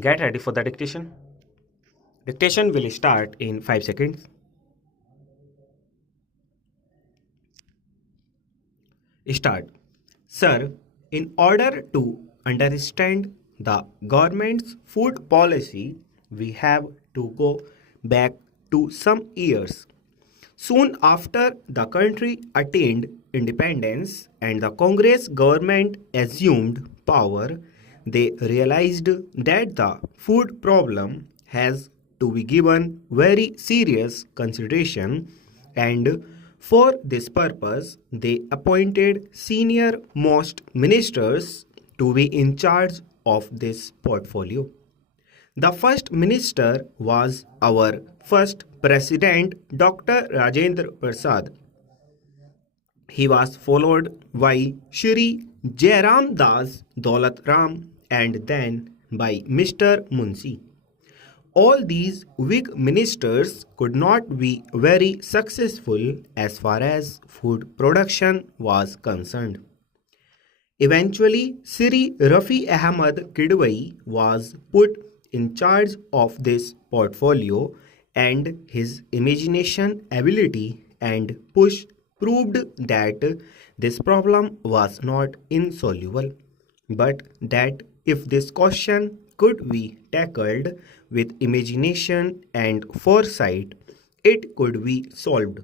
Get ready for the dictation. Dictation will start in 5 seconds. Start. Sir, in order to understand the government's food policy, we have to go back to some years. Soon after the country attained independence and the Congress government assumed power, they realized that the food problem has to be given very serious consideration, and for this purpose they appointed senior most ministers to be in charge of this portfolio. The first minister was our first president, Dr. Rajendra Prasad. He was followed by Shri Jairam Das Daulat Ram and then by Mr. Munshi. All these weak ministers could not be very successful as far as food production was concerned. Eventually, Sri Rafi Ahmad Kidwai was put in charge of this portfolio, and his imagination ability and push proved that this problem was not insoluble, but that if this question could be tackled with imagination and foresight, it could be solved.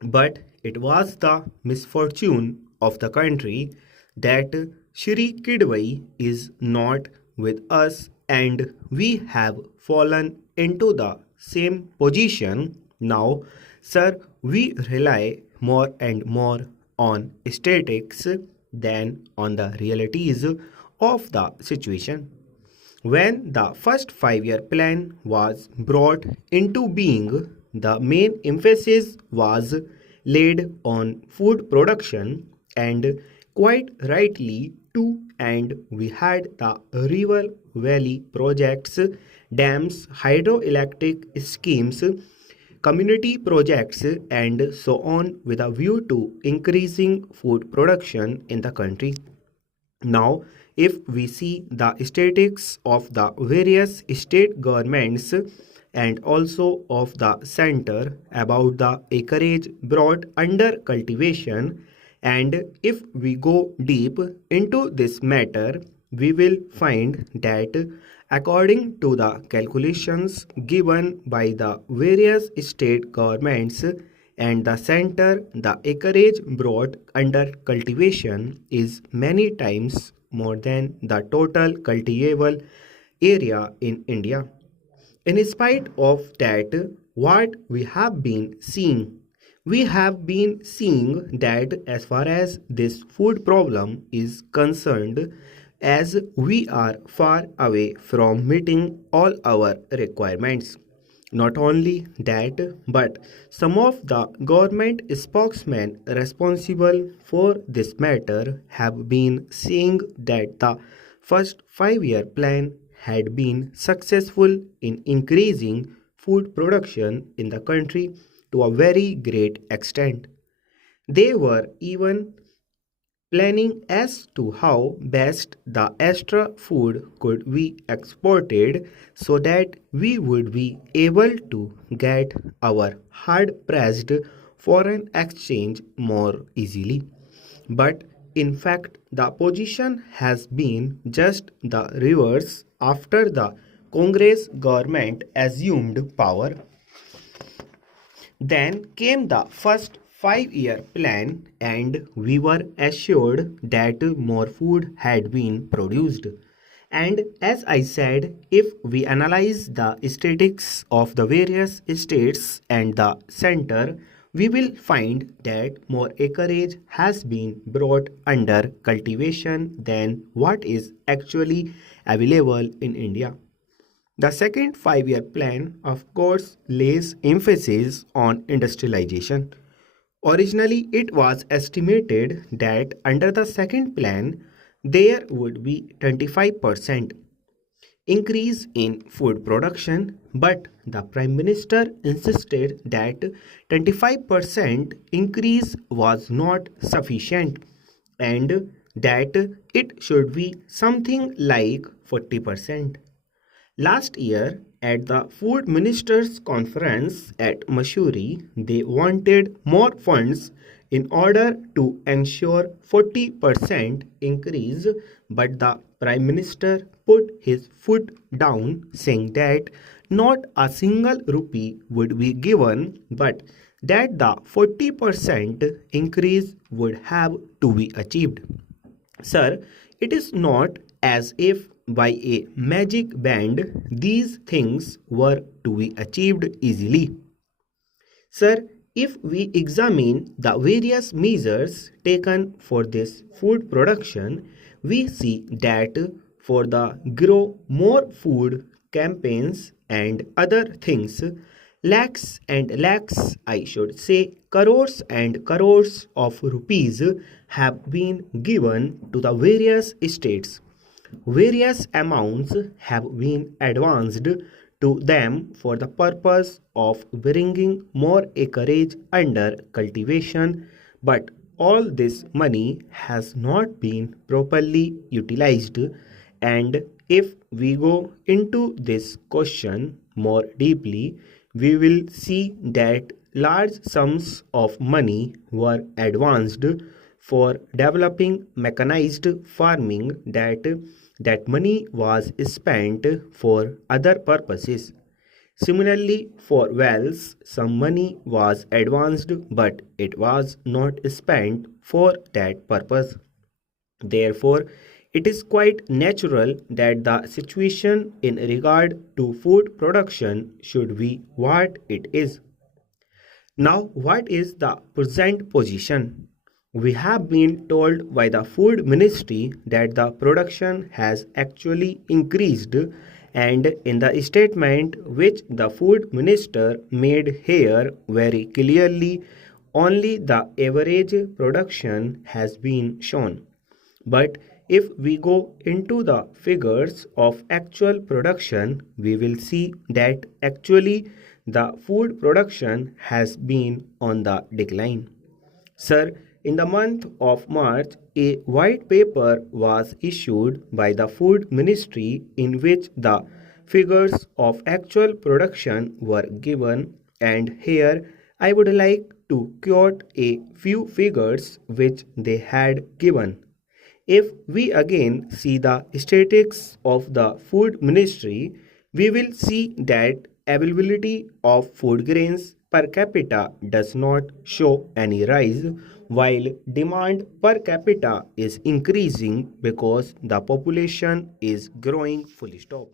But it was the misfortune of the country that Shri Kidwai is not with us and we have fallen into the same position now. Sir, we rely more and more on statistics than on the realities of the situation. When the first 5 year plan was brought into being, the main emphasis was laid on food production, and quite rightly too, and we had the river valley projects, dams, hydroelectric schemes, community projects, and so on with a view to increasing food production in the country. Now, if we see the statistics of the various state governments and also of the center about the acreage brought under cultivation, and if we go deep into this matter, we will find that according to the calculations given by the various state governments and the center, the acreage brought under cultivation is many times more than the total cultivable area in India. In spite of that, what we have been seeing that as far as this food problem is concerned, as we are far away from meeting all our requirements. Not only that, but some of the government spokesmen responsible for this matter have been saying that the first 5 year plan had been successful in increasing food production in the country to a very great extent. They were even planning as to how best the extra food could be exported so that we would be able to get our hard pressed foreign exchange more easily. But in fact, the position has been just the reverse after the Congress government assumed power. Then came the first 5 year plan, and we were assured that more food had been produced. And as I said, if we analyze the statistics of the various states and the center, we will find that more acreage has been brought under cultivation than what is actually available in India. The second 5 year plan, of course, lays emphasis on industrialization. Originally, it was estimated that under the second plan, there would be 25% increase in food production, but the Prime Minister insisted that 25% increase was not sufficient and that it should be something like 40%. Last year, at the Food Ministers Conference at Mussoorie, they wanted more funds in order to ensure 40% increase, but the Prime Minister put his foot down, saying that not a single rupee would be given, but that the 40% increase would have to be achieved. Sir, it is not as if by a magic band these things were to be achieved easily. Sir, if we examine the various measures taken for this food production, we see that for the Grow More Food campaigns and other things, lakhs and lakhs, I should say, crores and crores of rupees have been given to the various states. Various amounts have been advanced to them for the purpose of bringing more acreage under cultivation, but all this money has not been properly utilized. And if we go into this question more deeply, we will see that large sums of money were advanced for developing mechanized farming, that money was spent for other purposes. Similarly, for wells, some money was advanced, but it was not spent for that purpose. Therefore, it is quite natural that the situation in regard to food production should be what it is. Now, what is the present position? We have been told by the Food Ministry that the production has actually increased, and in the statement which the Food Minister made here very clearly, only the average production has been shown. But if we go into the figures of actual production, we will see that actually the food production has been on the decline. Sir, in the month of March, a white paper was issued by the Food Ministry in which the figures of actual production were given, and here I would like to quote a few figures which they had given. If we again see the statistics of the Food Ministry, we will see that availability of food grains per capita does not show any rise, while demand per capita is increasing because the population is growing. Full stop.